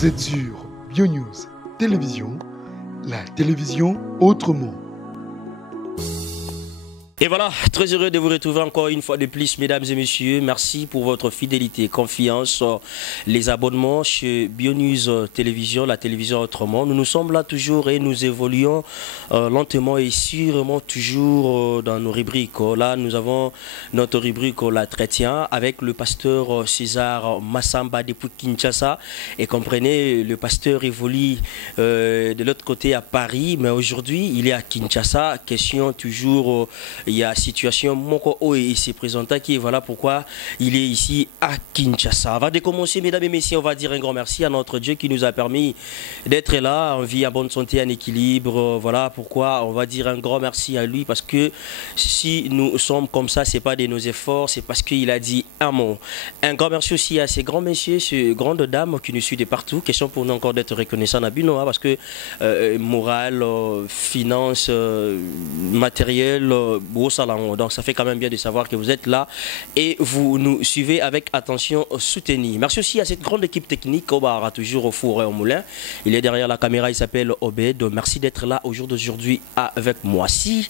Vous êtes sur BioNews Télévision, la télévision autrement. Et voilà, très heureux de vous retrouver encore une fois de plus, mesdames et messieurs. Merci pour votre fidélité, confiance, les abonnements chez BioNews Télévision, la télévision autrement. Nous sommes là toujours et nous évoluons lentement et sûrement toujours dans nos rubriques. Là, nous avons notre rubrique La Chrétien avec le pasteur César Massamba depuis Kinshasa. Et comprenez, le pasteur évolue de l'autre côté à Paris, mais aujourd'hui, il est à Kinshasa. Question toujours... il y a situation Moko Oe s'est présenté qui voilà pourquoi il est ici à Kinshasa. Avant de commencer, mesdames et messieurs, on va dire un grand merci à notre Dieu qui nous a permis d'être là en vie, en bonne santé, en équilibre. Voilà pourquoi on va dire un grand merci à lui, parce que si nous sommes comme ça, c'est pas de nos efforts, c'est parce qu'il a dit un mot. Un grand merci aussi à ces grands messieurs, ces grandes dames qui nous suivent de partout. Question pour nous encore d'être reconnaissants à Binoa, parce que morale, finance, matériel, donc ça fait quand même bien de savoir que vous êtes là et vous nous suivez avec attention soutenue. Merci aussi à cette grande équipe technique, Obara toujours au four et au moulin. Il est derrière la caméra, il s'appelle Obed. Merci d'être là au jour d'aujourd'hui avec moi. Si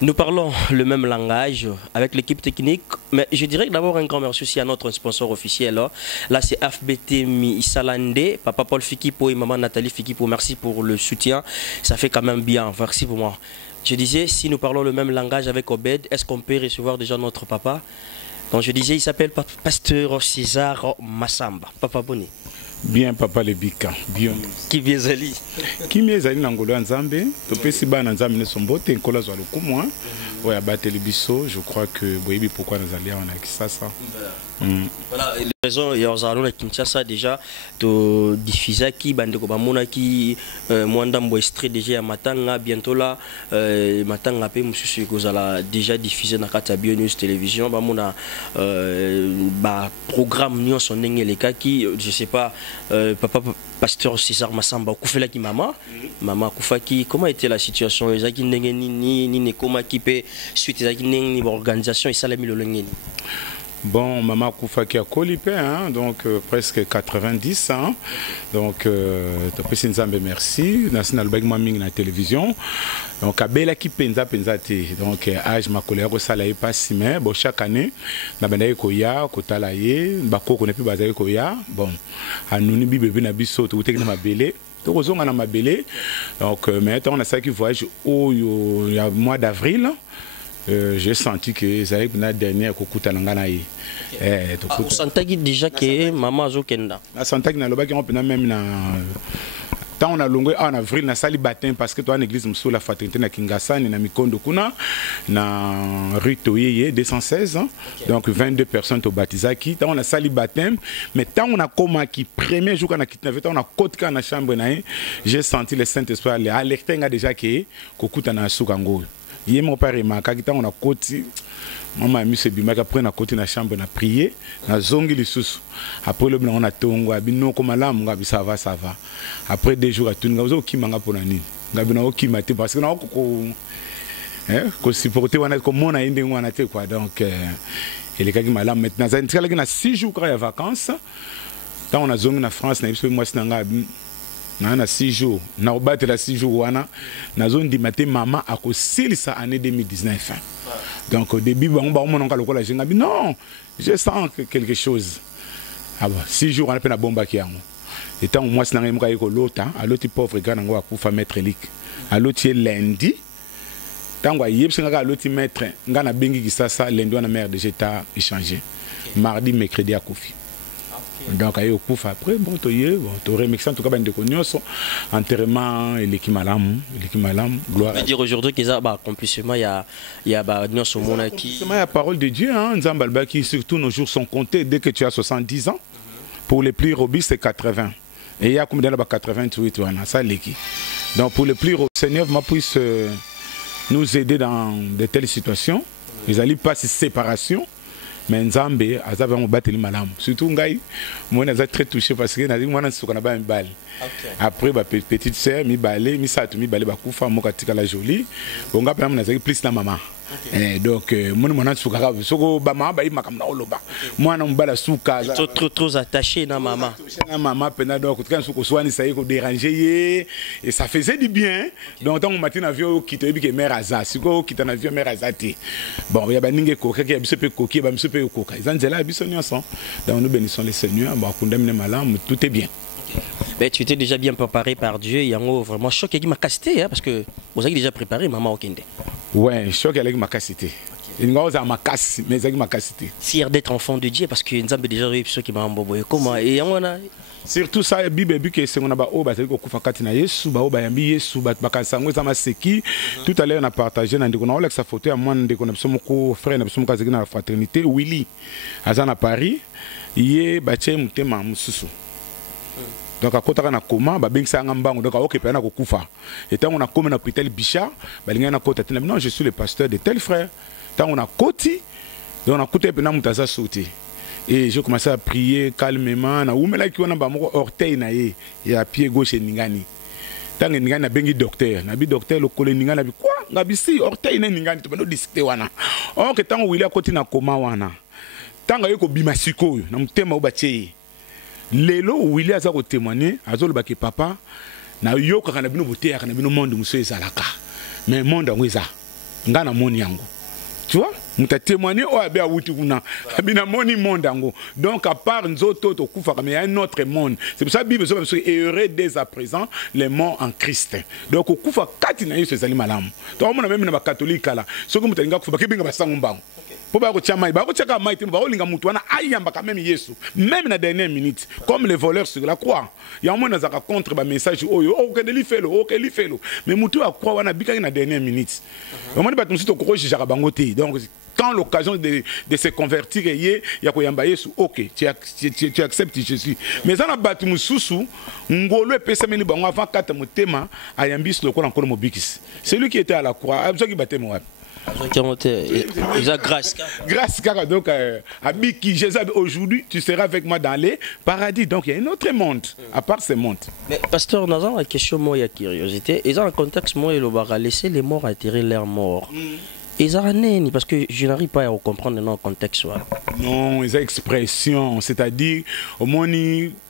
nous parlons le même langage avec l'équipe technique, mais je dirais que d'abord un grand merci aussi à notre sponsor officiel. Là c'est FBT Misalande, Papa Paul Fikipo et Maman Nathalie Fikipo. Merci pour le soutien, ça fait quand même bien. Merci pour moi. Je disais, si nous parlons le même langage avec Obed, est-ce qu'on peut recevoir déjà notre papa? Donc je disais, il s'appelle Pasteur César Massamba. Papa Boni. Bien, papa le bika. Bien. Qui biezali? Qui biezali n'angolo nzambe. Topé si ba nzambe ne sombo te nkola zwa lokumu. Ouais, abateli biso. Je crois que boyebi pourquoi nous allions en Kinshasa. Voilà, les raisons, il y a à Kinshasa déjà, de diffuser qui, bandeko bamona qui, mwanda mboestre déjà à Matanga, bientôt là, Matanga pe mususu kozala déjà diffusé dans la BioNews Télévision, bamona programme nyon son nengeleka qui, je sais pas, papa pasteur César Massamba kufela ki maman kufaki, comment était la situation, ezaki ndenge ni koma ki pe suite ezaki ndenge ni organisation et salami lo ngeni. Bon, maman Koufaki a colipé, hein, donc presque 90 ans. Donc, merci. National Bag Maming na télévision. Donc, Abela qui penza te. Donc, âge ma colère au salaire pas si mais bon chaque année, na banaye koya, kotalaye, bako connaît plus bazaye koya. Bon, anuni bébé na biso tout te na mabele. Donc, on a mabele. Donc, maintenant on a ça qui voyage au mois d'avril. J'ai senti que ça la dernière kokuta nanganaye. On sentait déjà que maman azokenda. La sentait que na loba qui on peut même na tant on a longué en avril na sali baptême parce que toi en église msou la fraternité na Kingasani na Mikondo kuna na rue Toyeye 216 hein? Okay. Donc 22 personnes au baptisaki tant on a sali baptême mais tant on a comment qui premier jour qu'on a quitté on a côté quand na chambre na j'ai senti le Saint-Esprit aller alerter déjà que kokuta na sukango. Hier mon père remarqua que on a côté maman a mis ce bima après na côté na chambre na prier na zongi lisusu après le blanc on a tongo abino comme là ngabi ça va après 2 jours à tout ngazo kimanga pour nani ngabi na okimate parce que na ko supporter wana comme on a inde wana te quoi donc et les gars qui malam maintenant ça il y a 6 jours quand il y a vacances quand on a zongi na France na moi sinanga na 6 jours na obatela la 6 jours wana na zone di matin maman a ko silisa année 2019 donc au début on mononka lokola jenga non je sens quelque chose ah bah 6 jours on a peine bomba ki yango et tant moi sinanga muka yiko lota a loti pauvre gars ngo akufa maître lik a loti lundi tango yebsinga ka loti maître ngana bengi kisasa lundi wana mère de jeta échanger mardi mercredi a kofi. Donc, il y a après, bon, tu remixes en tout cas, de connaissances, enterrement, et l'équipe malam, gloire. On peut dire aujourd'hui qu'il y a accomplissement, il y a qui. Il y a la parole de Dieu, hein, Nzambalba, qui surtout nos jours sont comptés dès que tu as 70 ans. Pour les plus robustes, c'est 80. Et il y a combien de 88, ça l'équipe. Donc, pour les plus robustes, Seigneur, puisse nous aider dans de telles situations. Ils n'allaient pas cette séparation. Mais Nzambe azaba mo bateli malamu surtout ngai moi naza très touché parce que nazi mwana sokana ba mbali après ba petite sœur mi balé mi satu mi balé ba kufa mo katika la jolie bonga pe na nazaki plus na maman Donc mon suka soko ba mama ba imaka na oloba mwana mbala suka trop attaché na maman pena donc quand suko swani ça ko déranger et ça faisait du bien donc tant matin avion qui te bi que mère aza siko qui t'en avion mère azati bon ya ba ninge ko kaka biso pe koki ba biso pe koka izanzela biso nyonso donc nous bénissons le Seigneur ba kundamne malam tout est bien. Mais tu étais déjà bien préparé par Dieu. Il y a vraiment choc qui m'a cassé, hein, parce que vous avez déjà préparé maman Okende. Ouais, choc avec ma cassité. Il m'a cassé, mais avec ma cassité. Fier d'être enfant de Dieu, parce que nous avons déjà eu ceux qui m'ont envoyé. Comment et on a surtout ça, Bible dit que c'est on a ba o ba c'est ko kufa katina Yesu ba o ba yambi Yesu ba bakansango za maseki. Tout à l'heure on a partagé na ndeko na olek sa photo ya mwana ndeko na biso moko frère na biso moko azeki na fraternité Willy azana Paris yé ba tche mutema mususu. Donc à côté na coma ba bengisa ngambango donc okepa na kokufa et tant on a comme na hôpital Bicha ba linga na kota tina non je suis le pasteur de tel frère tant on a koti donc on a côté pe na mutaza sauter et je commençais à prier calmement na umela ki wana ba moko orteil na ye ya pied gauche ningani tant ningani na bengi docteur na bi docteur le kole ningani na bi quoi ngabi si orteil na ningani to ba no discuter wana ok tant Willy a koti na coma wana tant ko bima sikoyo na mutema ubache lelo Willy aza ko témoigner azoloba ke papa na yoka kana bino boteya kana bino monde muso ezalaka mais monde ngweza ngana moni yango tu vois muta témoigner o abe awuti kuna bina moni monde yango donc à part nzoto to kufa mais il y a un autre monde c'est pour ça Bible so est heureux dès à présent les morts en Christ donc kufa kati na Yesu ezali malamu to mona même na ba catholique là soko mutalinga kufa bakibinga basangu mbango pour ba ko tchama ba ko tchaka maite ba olinga mutu wana ayamba quand même Yesu même na dernière minute comme les voleurs sur la croix il y a un moment nazaka contre ba message oyo o ke li felo o ke li felo mais mutu a croix wana bika na dernière minute au moment ba tumsi to ko jijaka bango te donc quand l'occasion de se convertir il y a ko yamba Yesu OK tu acceptes Jésus mais ça na batu mususu ngolo epesemeli bango avant kata mutema ayambis lokolo encore mobikis celui qui était à la croix a besoin qui battait moi grâce car donc Abiki Jésus aujourd'hui tu seras avec moi dans les paradis donc il y a un autre monde à part ce monde. Mais pasteur Nazan la question moi il y a curiosité et dans le contexte moi il va laisser les morts atterrir leurs morts. Parce que je n'arrive pas à comprendre dans le contexte. Non, les expressions, c'est-à-dire, au moins,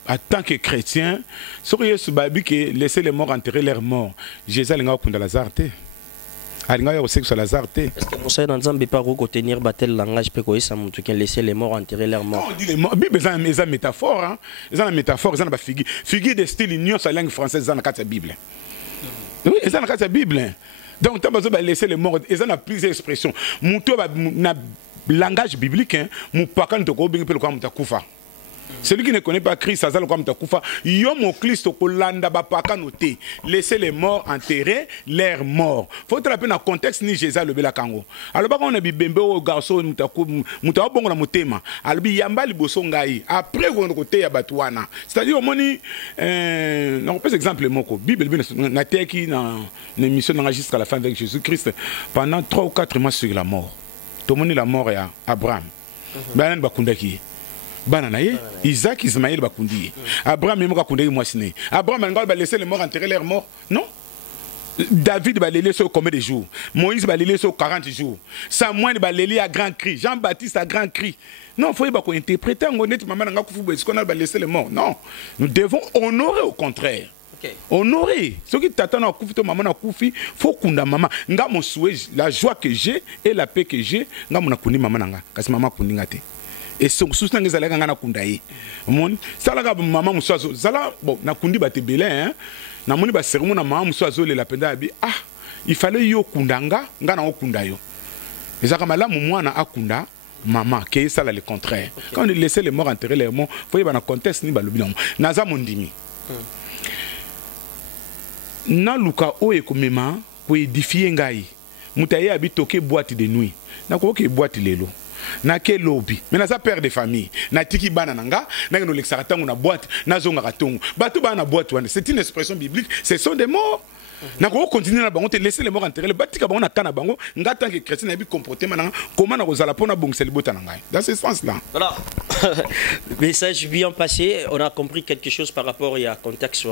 en tant que chrétien, si vous avez laissé les morts enterrer leurs morts, Jésus a dit Lazare. Est-ce que Moussa dans Zambie pas retenir tel langage pour que laisser les morts enterrer leurs morts? Non, on dit les morts. Bible c'est une métaphore, hein. C'est une métaphore, c'est une figure. Figure de style union sur la langue française dans la Bible. Oui, c'est dans la Bible. Donc tu as besoin de laisser les morts. Ils ont plusieurs expressions. Mouto na langage biblique, hein. Mou pas quand tu connais pas le quoi mutakufa. Celui qui ne connaît pas Christ, ça comme takufa. Yom Christ ko landa ba paka noté. Laissez les morts enterrer leurs morts. Faut te rappeler dans contexte ni Jésus le bela kango. Alors ba on a bi bembe o garçon mutaku bongo na motema. Alors bi yamba liboso ngai. Après on côté ya batwana. C'est-à-dire au moni on peut exemple moko. Bible na teki na émission jusqu'à la fin avec Jésus-Christ pendant 3 ou 4 mois sur la mort. Tout moni la mort ya Abraham. Ben bakundaki. Banana Isaac Ismaël bakundi Abraham même bakundi moisine Abraham va laisser les morts enterrer leurs morts non David va les laisser combien de jours Moïse va les laisser 40 jours Samuel va les laisser à grand cri Jean-Baptiste à grand cri non faut pas interpréter en honnête maman nga kufu est-ce qu'on va laisser les morts non nous devons honorer au contraire honorer ce qui t'attend à kufi to maman na kufi faut kunda maman nga mon souhait la joie que j'ai et la paix que j'ai nga mona kundi maman nga kasi maman kundi ngate et son soutien les allègues en akundaï. Mon salaga maman musoazo zala bon na kundi bate belé hein na moni ba sermon na maman musoazo le lapenda bi ah il fallait yo kundanga nga na okunda yo ezaka malamu mwana akunda maman qui ça le contraire quand on laissait les morts enterrer les morts faut y ba na contexte ni ba lobi naza mondimi na luka o ekomema ko édifier ngai mutaye abitoke boîte de nuit na ko ke boîte lelo na ke lobby mais na sa père de famille na tiki bana nanga na no lexaratango na boîte na zonga katongo batu bana boîte wana c'est une expression biblique ce sont des morts Nako continuer na bango te laisser les morts enterrer le batika bango na kana bango nga tant que chrétien na bi comporter maintenant comment na kozala pona bongisa libota na ngai dans ce sens là. Voilà. Message bien passé, on a compris quelque chose par rapport à contexte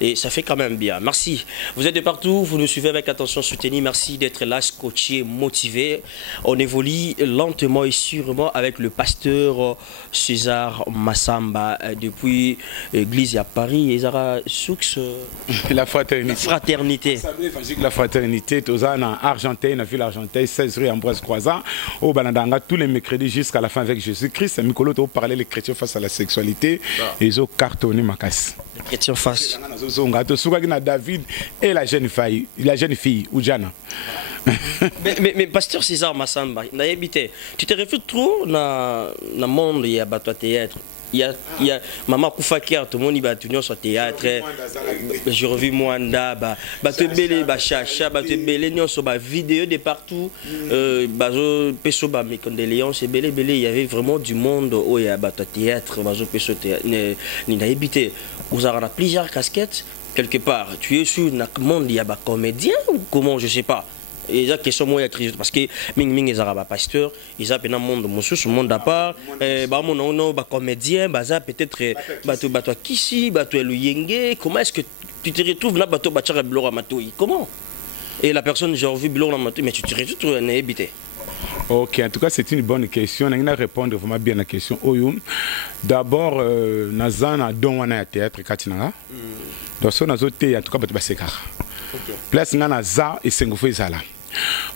et ça fait quand même bien. Merci. Vous êtes de partout, vous nous suivez avec attention soutenue. Merci d'être là, scotché, motivé. On évolue lentement et sûrement avec le pasteur César Massamba depuis l'église à Paris et Zara Soux. La fraternité. Fraternité. La fraternité, tous en Argentine, la ville Argentine, 16 rue Ambroise Croizat, au Banadanga, tous les mercredis jusqu'à la fin avec Jésus-Christ. Mikolo, tu parlais les chrétiens face à la sexualité et ils ont cartonné ma casse. Les chrétiens face. David et la jeune fille, Oudjana. mais pasteur César Massamba, tu te refais trop dans le monde, il y a battu théâtre. Il y a Maman Koufakia, tout le monde va tenir sur théâtre. J'ai revu Mwanda, tu belé, chacha, tu belé, sur ma vidéo de partout. Bazo peso ba mes condoléances, belé, il y avait vraiment du monde où il y a battu théâtre, bazo peso théâtre. Ni n'habité. Vous avez plusieurs casquettes quelque part. Tu es sur le monde, il y a des comédiens ou comment, je sais pas. Et ça question moi parce que ming les arabes pasteurs ils appellent un monde monsieur monde à part bah mon non bah comédien bah ça peut-être bateau kisi bateau le yenge comment est-ce que tu te retrouves là bateau bachara blora matoi comment et la personne j'ai vu blora matoi mais tu te retrouves en habité. Ok, en tout cas c'est une bonne question. On a répondre vraiment bien à la question. D'abord nazana don wana théâtre katinanga donc ça nazo té en tout cas bateau basekara place ngana za et sengofo ezala.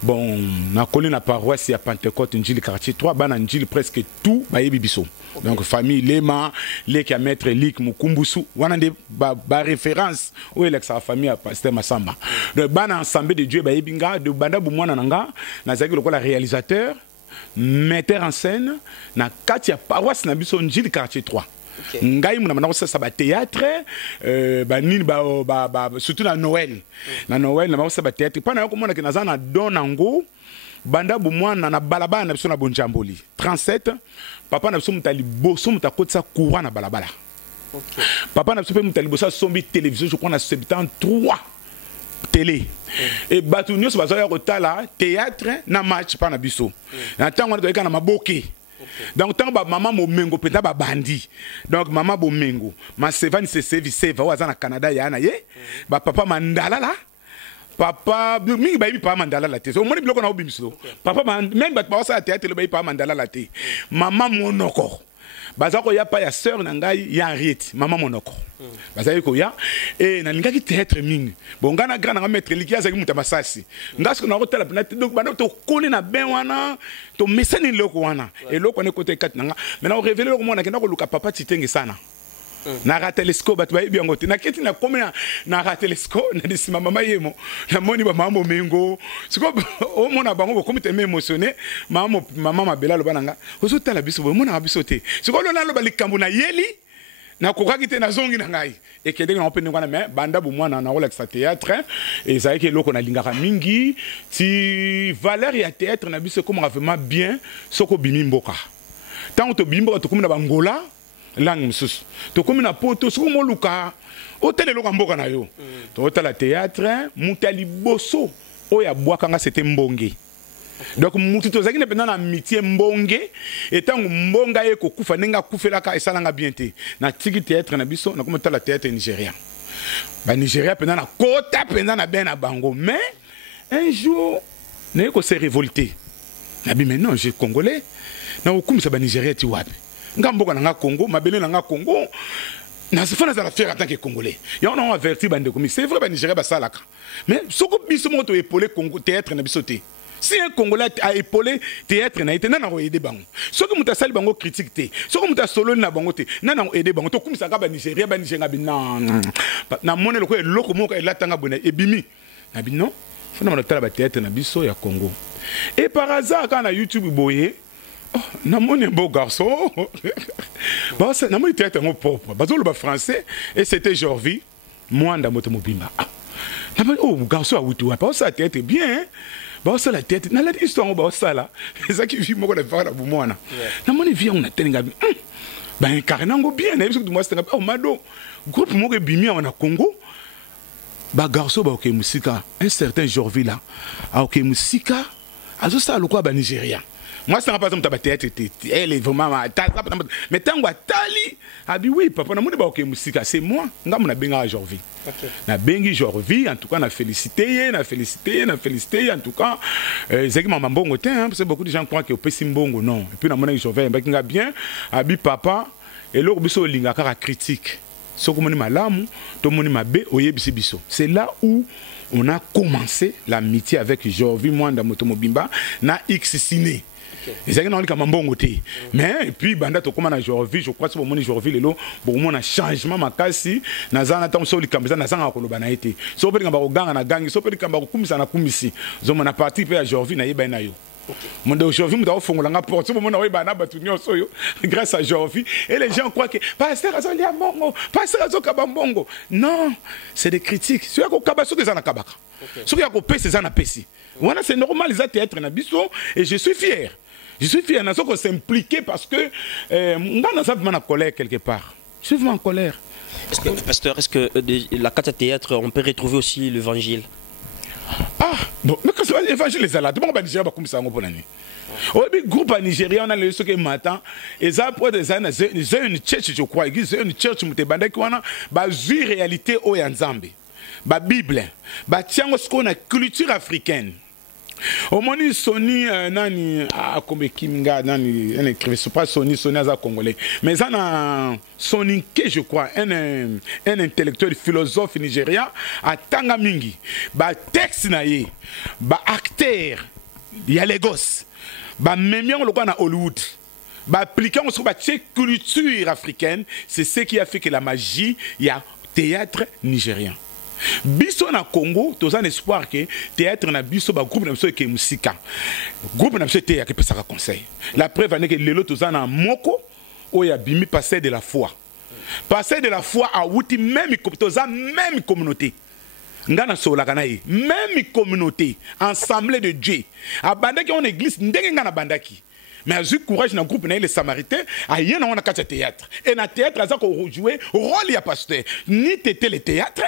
Bon, na collé na paroisse ya Pentecôte Njili quartier 3 bana Njili presque tout ba yebi biso. Donc famille Lema, les qui a maître Lik Mukumbusu, wana de ba référence où est sa famille à pasteur Massamba. Donc bana ensemble de Dieu ba yebinga de banda bu mwana nanga na zaki lokola réalisateur, metteur en scène na kati ya paroisse na biso Njili quartier 3. Ngai muna mana ça ba théâtre ba nini ba surtout na Noël na Noël na ba théâtre pana yoko mona ke nazana donango banda bu mwana na balabala na biso na bonjamboli 37 papa na biso mutali boso mutakotsa courant na balabala papa na biso pe mutali boso sombi télévision je crois na 73 télé et batu nyos bazo ya kotala théâtre na match pa na biso na tango na toyeka na maboke. Donc tant maman Bomengo peta ba bandi donc maman Bomengo ma sevani se seva waza na Canada yana ye ba papa mandala la papa mingi ba papa mandala la te so moni biloko na obimiso papa même ba papa sa théâtre le ba papa mandala la te maman monoko bazako ya pa ya sœur na ngai ya Henriette maman monoko bazako ya et na lingaki théâtre mingi bon ngana grand na maître likia zaki muta masasi ngasko na hôtel na donc bana to koli na ben wana to mesani loko wana et loko ne côté 4 nanga maintenant révéler loko mona kena ko luka papa titenge sana na ratelescope batu bayebi yango te na keti na komena na ratelescope na disima mama yemo na moni ba mama mengo siko o mona bango bo komite me émotionné mama mabela lo bananga ozo tala biso bo mona biso te siko lo na lo balikambu na yeli na kokaki te na zongi na ngai et que dès qu'on peut ngwana mais banda bu mwana na rola sa théâtre et ça que loko na lingaka mingi ti valeur ya théâtre na biso comme vraiment bien soko bimi mboka tant to bimboka to komina bangola langue msusu to komi na poto soko moluka hôtel eloko mboka na yo to hôtel la théâtre mutali boso oya bwakanga c'était mbonge donc mutu to zaki ne pendant na mitié mbonge et tant mbonga ye ko kufa nenga kufelaka esalanga bien te na tiki théâtre na biso na komi la théâtre Nigeria ba Nigeria pendant na kota pendant na ben na bango mais un jour ne ko se révolter na bi mais non j'ai congolais na okumisa ba Nigeria ti wapi ngamboka na nga Congo mabele na nga Congo na se fana za la faire en tant que congolais et on a averti bande comme c'est vrai ba Nigeria ba salaka mais soko biso moto épaulé Congo théâtre na bisoté si un congolais a épaulé théâtre na été na na aider bango soko muta sali bango critique té soko muta solo na bango té na na aider bango to kumisa ka ba Nigeria bi na monné loko eloko moko elatanga bona ebimi na bi non fana na tala ba théâtre na biso ya Congo et par hasard quand na YouTube boyé na mon beau garçon bah c'est na mon théâtre mon propre bazolo ba français et c'était Jorvi moi nda moto mobimba na oh garçon a wutu pas ça tête bien bah ça la tête na la histoire bah ça là ça qui vit moko na faire bu mwana na mon vie on a teninga ben incarnango bien na biso moi c'était oh mado groupe moko bimia na Congo ba garçon ba ok musika un certain Jorvi là a ok musika azo ça le quoi ba Nigérien. Moi c'est pas exemple ta théâtre elle est vraiment mais tango atali abi oui papa na moni ba ok musika c'est moi nga mona benga Jorvi. Na bengi Jorvi en tout cas na félicité en tout cas zeki mama mbongo te parce que beaucoup de gens croient que opesi mbongo non et puis na mona Jorvi ba kinga bien abi papa et l'autre biso linga kaka critique. C'est là où on a commencé l'amitié avec Jorvi Mwanda Motomobimba na X Ciné. Mais puis banda to comme na Jorvi, je crois que mon Jorvi lelo bon mon changement makasi na zana tam so likamza na zanga koloba na été. So pe ngamba oganga na gangi, so pe ngamba kumisa na kumisi. Zo mona parti pe Jorvi na yeba na yo. Mon Jorvi m'a offert la porte, grâce à Jorvi. Et les gens croient que Pasteur Azoli a Mongo, Pasteur Azoli Kabambongo. Non, c'est des critiques. C'est que Kabasso des Anakabaka. C'est que Kopé ces Anapessi. Voilà, c'est normal, les théâtres Nabiso. Et je suis fier. Je suis fier. Nous sommes impliqués parce que on a en colère quelque part. Je suis vraiment en colère. Pasteur, est-ce que la carte théâtre, on peut retrouver aussi l'évangile? Ah, bon, mais quand c'est l'évangile, les alades, bon, Nigeria va comme ça, on peut l'année. Au groupe à Nigeria, on a le ce matin, et ça, pour des années, c'est une church, je crois, c'est une church, qui a une réalité au Yanzambe, la Bible, ce qu'on a culture africaine. Au moment où Sony nani a comme Kimga nani un écrivain c'est pas Sony aza congolais mais ça na Sony que je crois un intellectuel philosophe nigérien à tanga mingi ba texte na ye ba acteur ya Lagos ba memion le na Hollywood ba appliquant sur ba culture africaine c'est ce qui a fait que la magie y a théâtre nigérien. Biso na Congo, tous un espoir que théâtre na biso ba groupe na biso ke musika. Groupe na biso théâtre que ça conseil. La preuve est que lelo tous na moko o ya bimi passer de la foi. Passer de la foi à outi même même communauté. Ngana sola kanayi même communauté, assemblée de Dieu. Abandaki on église ndenge ngana bandaki. Mais j'ai courage dans le groupe les Samaritains, à y en a un théâtre. Et dans le théâtre, ça qu'on jouer rôle ya pasteur. Ni t'étais le théâtre.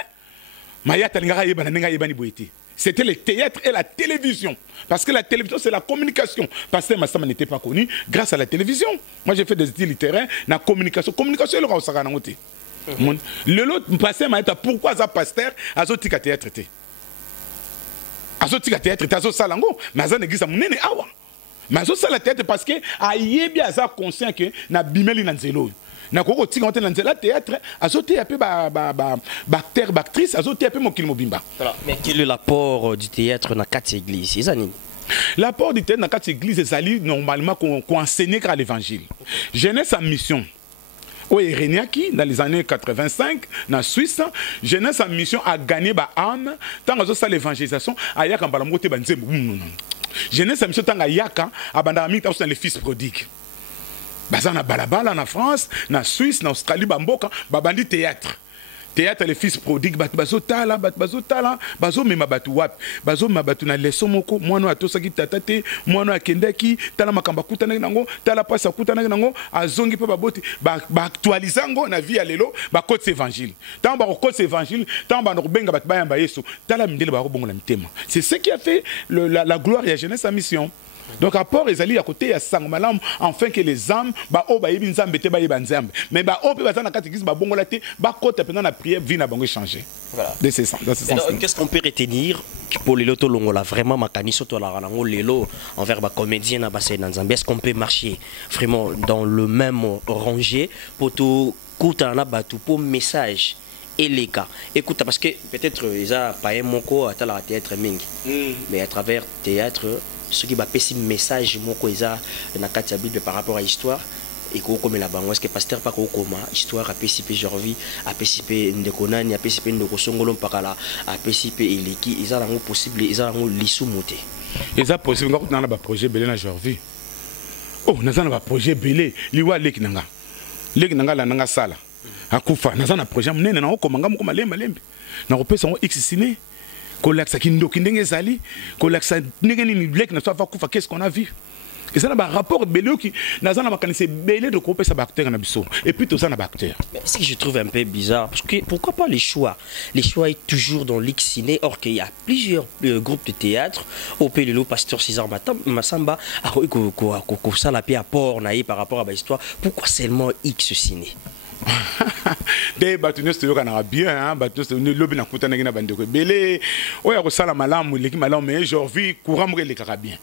C'était le théâtre et la télévision. Parce que la télévision, c'est la communication. Pasteur Massama n'était pas connu grâce à la télévision. Moi, j'ai fait des études littéraires dans la communication. Communication, le lot, pasteur m'a dit pourquoi ça pasteur a zotika théâtre. A zotika théâtre, a zo salango, mais ça n'existe pas. Mais ça la théâtre parce que ayebi a ça conscient que na bimeli na nzelo. Na koko tika on na théâtre azoté un peu acteur actrice azoté un peu mokili mobimba. Mais quel est l'apport du théâtre dans quatre églises? L'apport du théâtre dans quatre églises c'est normalement qu'on enseigne à l'évangile. Jeunesse en mission. Au Ireniaki, dans les années 85, en Suisse, jeunesse en mission a gagné ba âme tant que l'évangélisation a yaka mbalamote banzembo. Jeunesse en mission tant yaka abandami tant les fils prodigues. Bazana balabala en France, en Suisse, en Australie, bamboka, babandi théâtre. Théâtre les fils prodigues, bazotala, bazo mema batu wap, bazo mabatu na leso moko, moi no atosaki tatate, moi no akendaki, tala makamba kutana nango, tala pasa kutana nango, azongi pe baboti, ba actualisango na vie alelo, ba côte évangile. Tant ba côte évangile, tant ba no benga bat bayamba yeso, tala mindele ba bongo la mitema. C'est ce qui a fait la gloire et la jeunesse à mission. Donc apport les alliés à côté à Sangmalam afin que les âmes ba o ba yebin zambe te ba yeban zambe mais ba o pe ba na catéchisme ba bongo la te ba côté pendant la prière vie na bongo changer. Voilà. De ce sens. Qu'est-ce qu'on peut retenir pour les loto longola vraiment makani soto la rango lelo envers ba comédien na ba dans zambe est-ce qu'on peut marcher vraiment dans le même rangé pour tout kuta na ba tout pour message et les cas. Écoute parce que peut-être ils a pas un moko à la théâtre mingi. Mais à travers théâtre ce qui va passer message mon koisa na kati ya Bible par rapport à l'histoire et comme la bango est-ce que pasteur pas comment histoire a participer Jorvi a participer ndekonani a participer ndokosongolo pakala a participer eleki ils a lango possible ils a lango lisu moté ils a possible ngako na ba projet belé na Jorvi oh na za na ba projet belé liwa leki nanga la nanga sala akufa na za na projet munene na okomanga moko malemba lembe na kopesa ngo X ciné kolaksa kindoki ndenge zali kolaksa ndenge ni black na sofa kufa qu'est-ce qu'on a vu Et ça, il y a un rapport qui c'est belé de couper sa bactérie et puis tout ça, bactérie. Ce que je trouve un peu bizarre, parce que pourquoi pas les choix? Les choix est toujours dans l'X-Ciné, or qu'il y a plusieurs groupes de théâtre, au Pelelo, Pasteur César Massamba, ça la paix à port par rapport à l'histoire. Pourquoi seulement X-Ciné? Des bâtonnets se yoga bien, bâtonnets lobby na kutana na bandeko belé, oya ko sala malamu leki malamu mais aujourd'hui courant mo le carabien.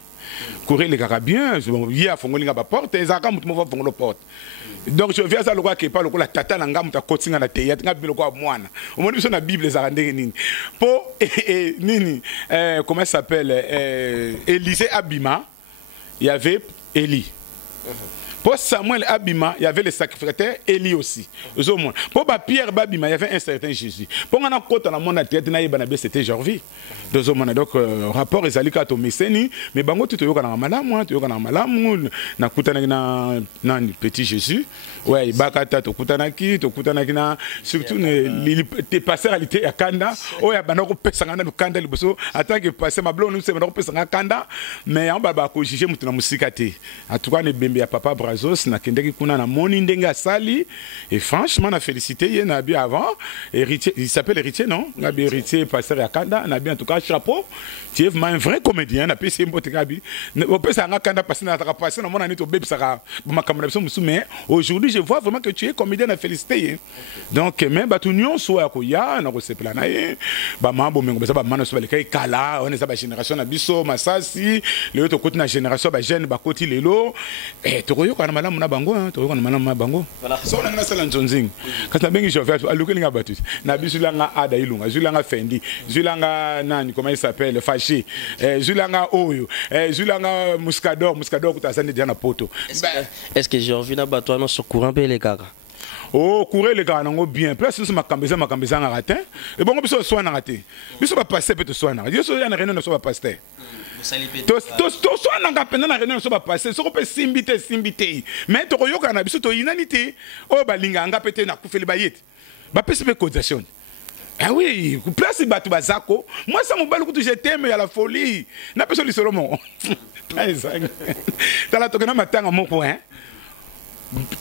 Courir les carabien, il y a fongolinga ba porte, ezaka mutu mo va fongola porte. Donc je viens ça le quoi que pas le ko la tata na ngamu ta kotinga na théâtre nga bilo ko mwana. Au moins sur la Bible za ndenge nini. Po nini comment ça s'appelle Élisée Abima, il y avait Élie. Pour Samuel Abima, il y avait le sacrificateur Élie aussi. Pour Pierre Babima, il y avait un certain Jésus. Pour un côté dans le monde c'était Jorvi. Donc rapport les alika to meseni, mais bango tu yoka na malamu, tu yoka na malamu, na kutana na petit Jésus. Ouais, bakata to kutanaki na surtout les passeralité ya kanda. Oya banako pesanga na kanda liboso, attends que passer ma blonde nous c'est banako pesanga kanda, mais en baba ko juger mutu na musika te. En tout cas ne bembe ya papa na kendeki kuna na moni ndenga sali et franchement na félicité yé na bien avant héritier il s'appelle héritier non na bien héritier pasteur Yakanda na bien en tout cas chapeau tu es un vrai comédien na pesi mbote kabi au pesa nga kanda passer na passer na mona nito bébé saka makamana biso musu mais aujourd'hui je vois vraiment que tu es comédien na félicité donc même batu nyonso ya ko ya na ko sepela na ye ba mambo mengo ba mana so ba kala on est ba génération na biso masasi le to côté na génération ba jeune ba côté lelo et to na malamu na bango to na malamu na bango so na sala nzonzing kata bengi chauffeur alukelinga batu na bisulanga ada ilunga zulanga fendi zulanga nani comment il s'appelle faché zulanga oyo zulanga muscador kutasani dia na poto est-ce que j'ai envie na bato na so courant pe les kaka oh courir les gars nango bien place sur makambeza nga ratin et bon biso so na raté biso ba passer peut so na biso ya na réunion so ba passer to soit na ngapenda na réunion so ba passer so ko pe simbité mais to yoka na biso to inanité o balinga ngapete na kufeli bayete ba pese pe cotisation. Ah oui, place batu bazako moi ça mobile que je t'aime ya la folie na peso li solomo tala to kana matanga moko hein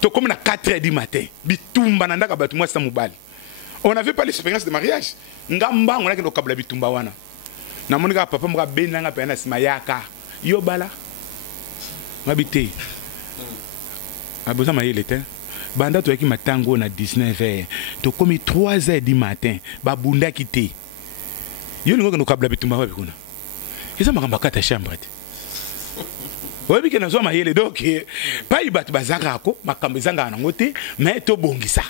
to comme na 4h du matin bitumba na ndaka batu moi ça mobile on avait pas l'expérience de mariage ngamba on a que kabla bitumba wana na monika papa mga bena nga pena sima yaka yo bala ngabite abuza mayele te banda to yaki matango na 19h to komi 3h du matin babunda kité yo lingo no kabla bitumba wapi kuna isa makamba kata chambre te wabi ke nazo mayele donc pa ibatu bazaka ko makambe zanga na ngote mais to bongisa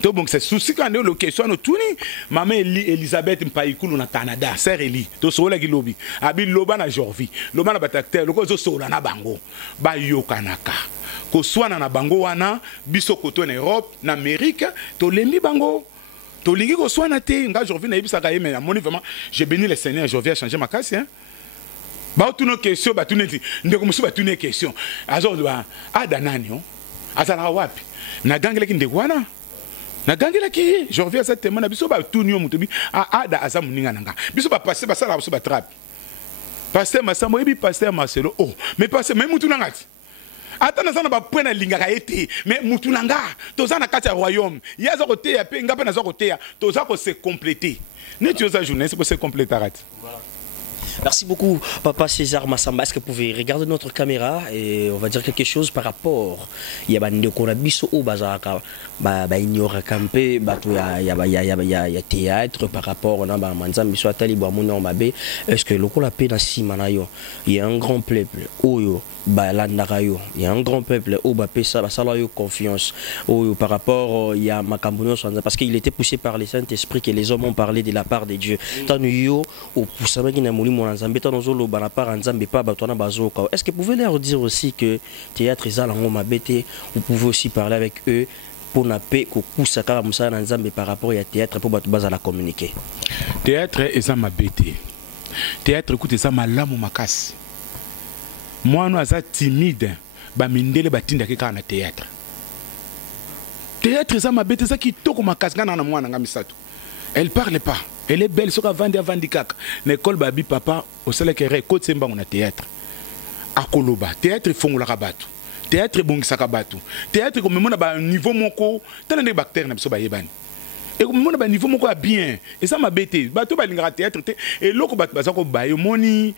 to bongisa souci quand le question no tuni maman Elisabeth Mpaikulu na Canada sœur Eli to sola ki lobi abi loba na Jorvi loba na batakter loko zo sola na bango ba yokanaka ko swana na bango wana biso koto na Europe na Amérique to lembi bango to lingi ko swana te nga Jorvi na ibisa ka yeme na moni vraiment j'ai béni le Seigneur Jorvi a changé ma casse hein ba tout nos questions ba tout neti ndeko musu ba tout nos questions azo ba adanani on azala wapi na gangela ki ndeko wana na gangela ki je reviens à cette témoin na biso ba tout nyo mutubi ada azamu ninga nanga biso ba passer ba sala biso ba trap passer Masamo ebi passer Marcelo oh mais passer même mutu nanga atana sana ba point na linga ka été mais mutu nanga toza na kati ya royaume yaza kote ya pe ngapa na zo kote ya toza ko se compléter ne tu osa journée c'est pour se compléter arrête. Voilà. Merci beaucoup, Papa César Massamba. Est-ce que vous pouvez regarder notre caméra et on va dire quelque chose par rapport il y a bande korabiso au bazaka ba ignore campé ba ya théâtre par rapport na ba manzambi so atali bo mona mabe est-ce que lokola pe na simanayo il y a un grand peuple oyo ba landakayo il y a un grand peuple au ba pesa ba sala yo confiance oyo par rapport il y a makambono parce qu'il était poussé par le Saint-Esprit que les hommes ont parlé de la part de Dieu tanu yo au poussama ki na mulimo est-ce que vous pouvez leur dire aussi que théâtre est vous pouvez aussi parler avec eux pour na paix par rapport à théâtre pour la communiquer. Théâtre est ma bête. Théâtre écoute ça malamu makasi. Moi nous asa timide ba mindele batinda ke kana théâtre. Théâtre ça ma bête ça qui toko makasi kana na mwana nga misato. Elle parle pas. Elle est belle, ce qu'elle vend à Vandikak. L'école Babi Papa, au salaire qu'elle récolte, c'est un théâtre. akoloba théâtre fongolaka bato théâtre bongisaka bato théâtre comme mona ba niveau moko tana de bactère na biso ba yebani et comme mona ba niveau moko bien et ça m'a bêté bato ba lingaka théâtre et loko bato bazako baye moni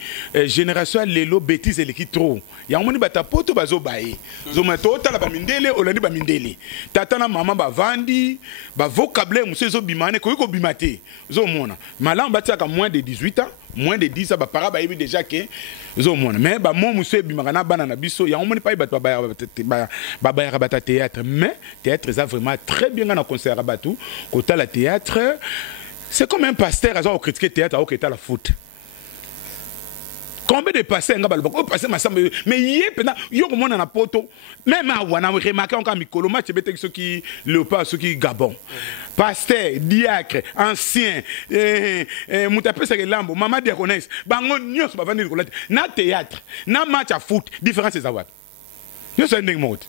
génération lelo bêtise eleki trop ya moni bata poto bazo baye zo mato tala ba mindele olandi ba mindele tata na mama ba vandi ba vocabulaire muso zo bimane ko bimate zo mona malam batiaka moins de 18 ans moins de 10 ans ba para ba yebi déjà que zo mona mais ba mo muso bimaka na bana na biso ya moni pa bato ba bata théâtre mais théâtre ça vraiment très bien na concert batou côté la théâtre c'est comme un pasteur à au critiquer théâtre à au la foot. Combien de pasteurs nga balba ko passer masambe mais yé pena yo ko mona na poto même a wana remarquer encore mikolo match bete ceux qui léopard ceux qui Gabon pasteur diacre ancien mutape c'est lambo mama diaconesse bango nyos ba vandi ko na théâtre na match à foot différence za wapi yo c'est nding mode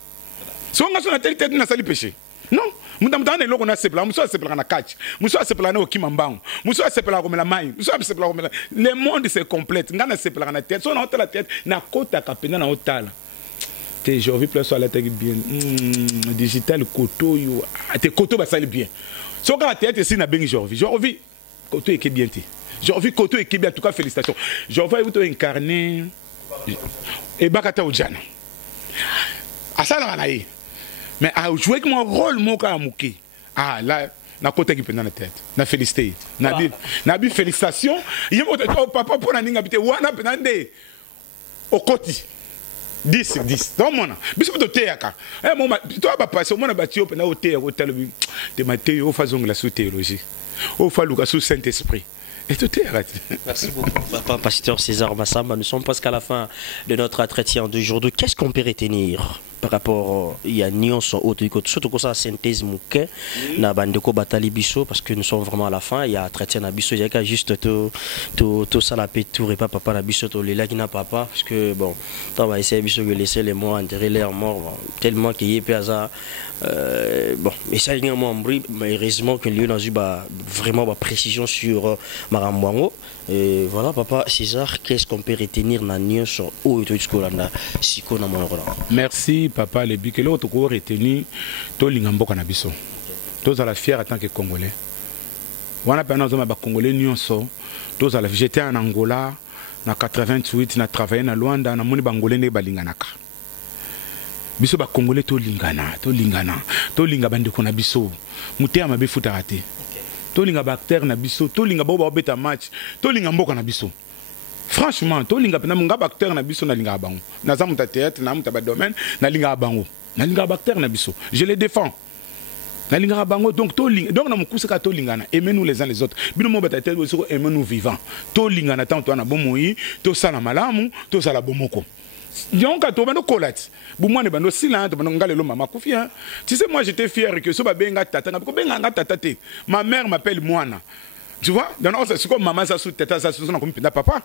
so nga so na tête na sali péché non mutamutane loko na sepla muso sepla na catch muso sepla na okimambango muso sepla ko mela mai muso sepla ko mela le monde c'est complète ngana sepla na tête so na hôtel la tête na kota kapena na hôtel te j'ai envie plus à la tête bien digital koto yo te koto ba sali bien so ka tête si na bengi j'ai koto est bien te j'ai koto est bien en tout cas félicitations j'ai envie vous incarner et bakata ojana asala na yi mais à jouer mon rôle mon cas mouké ah là na côté qui pendant la tête na félicité na bi félicitations il papa pour na ninga bité wana pendande au côté 10 donc mona biso to théaka eh mon toi ba passer mona batio pendant au hôtel de maté au façon la sous théologie au faluka sous Saint-Esprit. Et tout est arrêté. Merci beaucoup, Papa Pasteur César Massamba. Nous sommes presque à la fin de notre entretien d'aujourd'hui. Qu'est-ce qu'on peut retenir par rapport à nuance autre surtout que ça synthèse mouké na bandeko batali biso parce que nous sommes vraiment à la fin il y a entretien na biso il y a juste tout ça la paix tout repas papa na biso to lela qui n'a papa parce que bon on va essayer biso de laisser les morts enterrer leurs morts bon, tellement qu'il y a pas bon mais ça il y a un mais heureusement que lui dans eu vraiment précision sur Maramwango. Et voilà, papa César, qu'est-ce qu'on peut retenir dans merci, papa Lebi. Que l'autre qu'on retenu, tout l'ingamboka na biso. Tous à la fière en tant que Congolais. On a pendant que Congolais nyonso. Tous à la j'étais en Angola, en 88, na travaillé na Luanda, na moni Bangolais ne balinganaka. Biso ba Congolais to lingana, to linga bande kona biso. Muté amabe futarate. Tolinga bactère na biso tolinga boba beta match tolinga mboka na biso franchement tolinga pena munga bactère na biso na linga bango na za muta théâtre na muta ba domaine na linga bango na linga bactère na biso je les défends na linga bango donc tolinga donc na mukusaka tolinga na aimez-nous les uns les autres bino mo beta théâtre biso aimez-nous vivants tolinga na tant toi na bomoi to sala malamu to sala bomoko. Donc, quand on a colat, moi ne bando silent, on a le maman confia. Tu sais, moi j'étais fier que ce babenga tata, ma mère m'appelle Moana. Tu vois, dans notre c'est comme maman ça sous tata ça sous comme papa.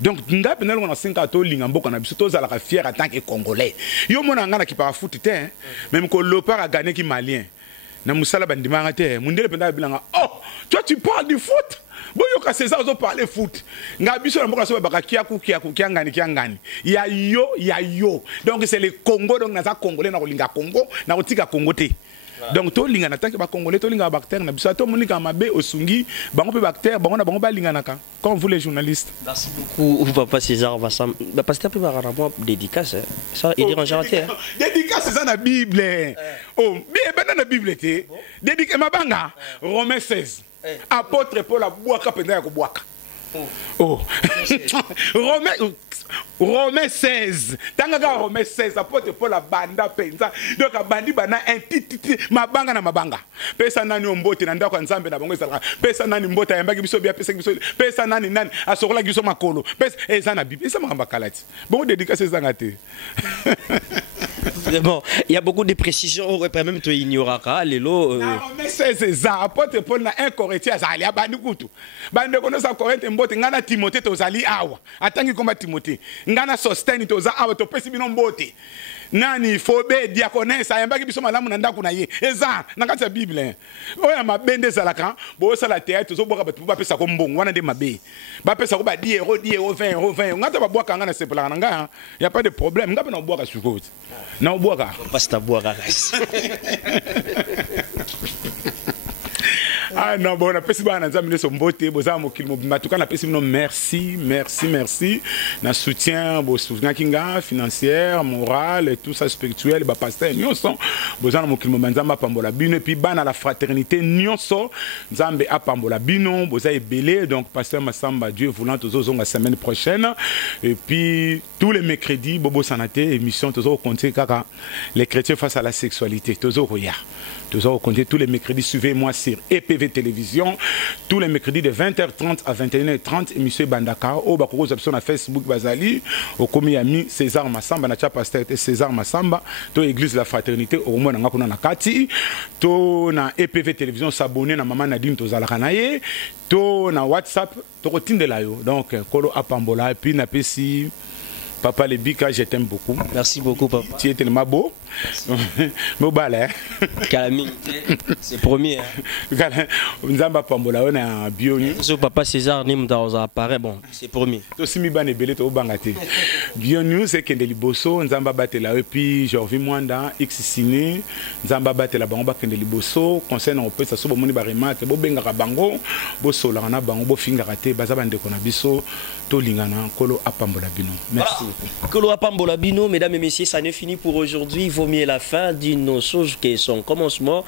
Donc, nga penel on a 5 ans linga mboko na biso toza la fier en tant que Congolais. Yo mona ngana qui para foot té, même que l'opéra a gagné qui malien. Na musala bandimanga té, mundele penda bilanga. Oh, toi tu parles du foot. Bon, yo César zo parler foot. Nga biso na mboka so baka kiaku kiangani. Ya yo. Donc c'est le Congo donc naza Congolais na kolinga Congo, na kotika Congo té. Donc to linga na tanke ba Congolais to linga bactère na biso to monika mabe osungi, bango pe bactère, bango na bango ba linga naka. Comme vous les journalistes. Merci beaucoup papa César Massamba. Bah parce que tu peux avoir un dédicace ça il dérange rien. Dédicace ça na Bible. Oh, bien na Bible té. Dédicace mabanga Romains 16. Apôtre Paul a boaka pendant ko boaka. Oh. Romains 16. Tanga Romains 16 apôtre Paul a banda penza. Donc a bandi bana un titi mabanga na mabanga. Pesa nani ombote na ndako nzambe na bango ezala. Pesa nani mbota yambaki biso bia pesa biso. Pesa nani asokola biso makolo. Pesa ezana bible. Esa makamba kalati. Bon dédicace ezanga te. Vraiment, il y a beaucoup de précisions, on aurait même te ignorer. Lelo. Non, mais c'est ça. Apôtre Paul na un Corinthien, ça allait à Bandukutu. Bandukono sa Corinthien mbote, ngana Timothée tozali awa. Atangi komba Timothée. Ngana Sostène toza awa to pesi bino mbote. Nani fobe diaconesse ayambaki biso malamu na ndako na ye. Eza na kati ya Bible. Oya mabende zalaka, bo sala théâtre zo boka batu ba pesa ko mbongo wana de mabe. Ba pesa ko ba 10 euros, 10 euros, 20 euros, 20 euros. Ngata ba boka ngana sepela nga. Y a pas de problème. Ngapa na boka sukoti. Na boka. Pas ta boire. Ah non, bon, on a fait si bien, on a mis son beauté, bon, ça, en tout cas, on a fait si bien, merci, merci, merci. On soutien, bon, soutien kinga, financière, moral, et tout ça, spirituel, bah, pasteur, nous sommes, bon, ça, on a mis pambola bino, et puis, ban à la fraternité, nous sommes, Zambé à pambola bino, bon, ça est belé, donc, pasteur Massamba, Dieu voulant, tous autres, la semaine prochaine, et puis, tous les mercredis, Bobo Sanaté, émission, tous autres, compter, kaka, les chrétiens face à la sexualité, tous autres, toujours compter tous les mercredis, suivez-moi sur EPV Télévision, tous les mercredis de 20h30 à 21h30, émission Bandaka, au Bakoko Zapson à Facebook Bazali, au Komiami César Massamba, na pasteur César Massamba, to Église de la Fraternité, au moins na Nakati, to na EPV Télévision s'abonner na maman Nadine to Zalakanaye, to na WhatsApp, to routine de la yo. Donc, Kolo Apambola, et puis na Pessi. Papa Lebika, je t'aime beaucoup. Merci beaucoup, papa. Tu es tellement beau. C'est promis. Nzamba Pambola, on a bio. Papa César Nim dans apparaît, bon, c'est promis. Aussi, mi ban et belé to bangate. Bio news, c'est Kendeli Bosso, Nzamba Batela, et puis Jorvi Mwanda, X Ciné, Nzamba Batela, Bamba Kendeli Bosso, concernant au peu, ça soit mon barima, que bo benga bango, bo solana bango, bo fingarate, bazabande konabiso, to lingana, kolo apambola bino. Merci. Kolo apambola bino, mesdames et messieurs, ça n'est fini pour aujourd'hui. Vaut mieux la fin d'une chose qui est son commencement.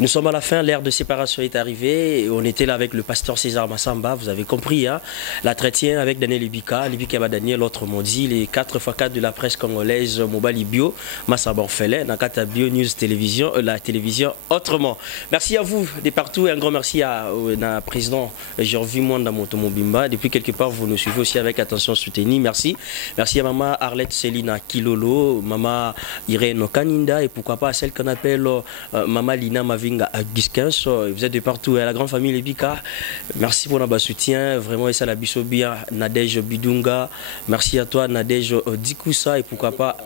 Nous sommes à la fin, l'ère de séparation est arrivée. On était là avec le pasteur César Massamba, vous avez compris, hein? La chrétienne avec Daniel Ibika, Libika Daniel, l'autre m'a dit, les 4x4 de la presse congolaise, Mobali Bio, Massamba Orphelin, Nakata Bio News Télévision, la télévision autrement. Merci à vous de partout et un grand merci à la président Jorvi Mwanda Motomobimba. Depuis quelque part, vous nous suivez aussi avec attention soutenue. Merci. Merci à maman Arlette Célina Kilolo, maman Irène Kaninda et pourquoi pas celle qu'on appelle maman Lina Mavinga Giskens. Vous êtes de partout, la grande famille Lebika. Merci pour notre soutien. Vraiment, et ça la bisobia Nadège Bidunga. Merci à toi Nadège Dikoussa et pourquoi pas.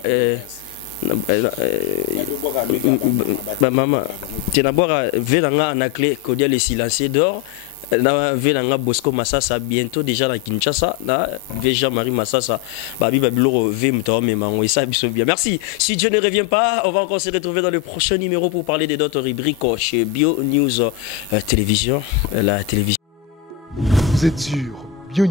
Maman, tu n'as pas vu la clé cordial et silencieux d'or. Na Velanga Bosco Massasa bientôt déjà dans Kinshasa na Jean-Marie Massasa babi babilo ve mto mais mango et ça bien. Merci. Si Dieu ne revient pas, on va encore se retrouver dans le prochain numéro pour parler d'autres rubriques chez Bio News Télévision, la télévision. Vous êtes sur Bio